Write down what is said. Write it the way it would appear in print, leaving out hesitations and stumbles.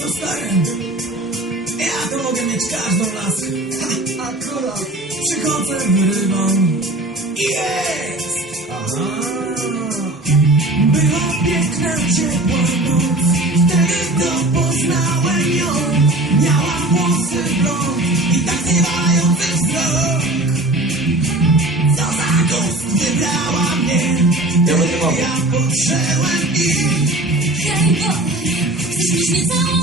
Co stary? Ja to mogę mieć każdą laskę. Akurat przychodzę, wyrywam i jest! Aha! Była piękna, ciepła noc, wtedy to poznałem ją. Miała włosy blond i tak zniewający wzrok. Co za gust wybrała mnie, ja podszedłem i... Hej, bo chcesz mieć mnie całą?